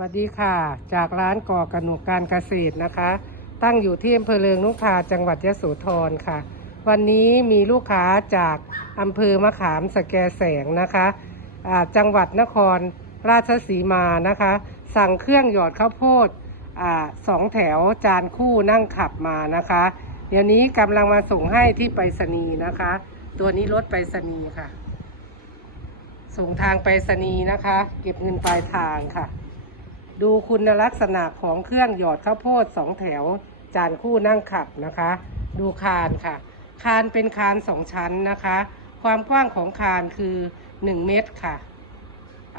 วัสดีค่ะ จากร้านก่อกระหนกการเกษตรนะคะ ตั้งอยู่ที่อำเภอเริงนุกทาจังหวัดยะโสธรค่ะ วันนี้มีลูกค้าจากอำเภอมะขามสแกแสงนะคะอ่าจังหวัดนครราชสีมานะคะ สั่งเครื่องหยอดข้าวโพดอสองแถวจานคู่นั่งขับมานะคะ เดี๋ยวนี้กำลังมาส่งให้ที่ไปรษณีย์นะคะ ตัวนี้รถไปรษณีย์ค่ะ ส่งทางไปรษณีย์นะคะ เก็บเงินปลายทางค่ะ ดูคุณลักษณะของเครื่องหยอดข้าวโพดสองแถว จานคู่นั่งขับนะคะ ดูคานค่ะ คานเป็นคานสองชั้นนะคะ ความกว้างของคานคือหนึ่งเมตรค่ะ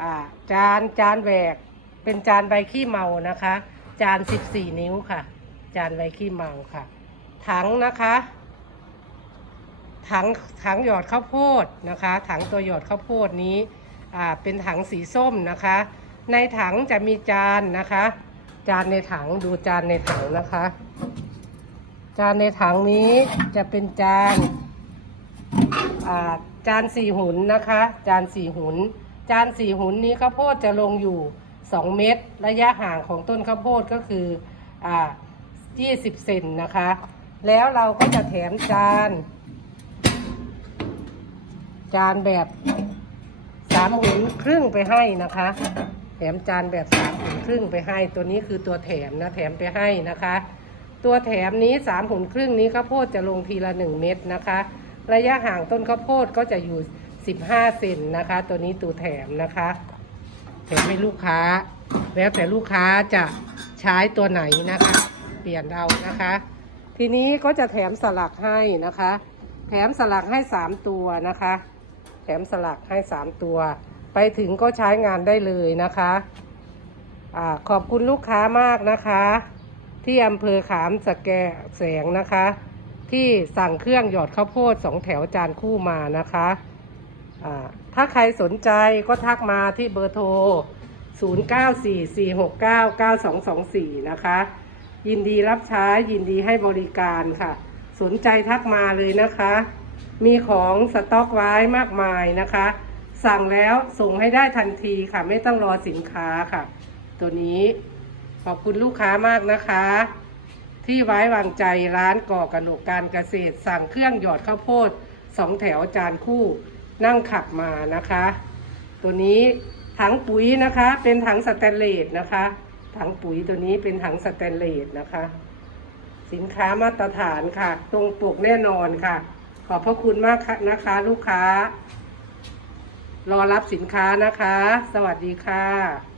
อ่าจานจานแหวก เป็นจานใบขี้เมานะคะ จานสิบสี่นิ้วค่ะ จานใบขี้เมาค่ะ ถังนะคะถังถังหยอดข้าวโพดนะคะ ถังตัวหยอดข้าวโพดนี้เป็นถังสีส้มนะคะ ในถังจะมีจานนะคะ จานในถังดูจานในถังนะคะ จานในถังนี้จะเป็นจานาจานสี่หุนนะคะ จานสี่หุน จานสี่หุนนี้ข้าวโพดจะลงอยู่สองเมตร ระยะห่างของต้นข้าวโพดก็คืออ่ายี่สิบเซนนะคะ แล้วเราก็จะแถมจาน จานแบบสามหุนครึ่งไปให้นะคะ แถมจานแบบสามหุนครึ่งไปให้ ตัวนี้คือตัวแถมนะแถมไปให้นะคะ ตัวแถมนี้สามหุนครึ่งนี้ข้าวโพดจะลงทีละหนึ่งเม็ดนะคะ ระยะห่างต้นข้าวโพดก็จะอยู่สิบห้าเซนนะคะ ตัวนี้ตัวแถมนะคะ แถมให้ลูกค้า แล้วแต่ลูกค้าจะใช้ตัวไหนนะคะ เปลี่ยนเอานะคะ ทีนี้ก็จะแถมสลักให้นะคะ แถมสลักให้สามตัวนะคะ แถมสลักให้สามตัว ไปถึงก็ใช้งานได้เลยนะคะอขอบคุณลูกค้ามากนะคะ ที่อำเภอขามสแกแสงนะคะ ที่สั่งเครื่องหยอดข้าวโพดสองแถวจานคู่มานะคะถ้าใครสนใจก็ทักมาที่เบอร์โทร 0944699224 นะคะ ยินดีรับใช้ยินดีให้บริการค่ะ สนใจทักมาเลยนะคะ มีของสต็อกไว้มากมายนะคะ สั่งแล้วส่งให้ได้ทันทีค่ะ ไม่ต้องรอสินค้าค่ะ ตัวนี้ขอบคุณลูกค้ามากนะคะ ที่ไว้วางใจร้านก่อกระหนกการเกษตร สั่งเครื่องหยอดข้าวโพดสองแถวจานคู่นั่งขับมานะคะ ตัวนี้ถังปุ๋ยนะคะ เป็นถังสแตนเลสนะคะ ถังปุ๋ยตัวนี้เป็นถังสแตนเลสนะคะ สินค้ามาตรฐานค่ะ ตรงปกแน่นอนค่ะ ขอบพระคุณมากนะคะ ลูกค้า รอรับสินค้านะคะ สวัสดีค่ะ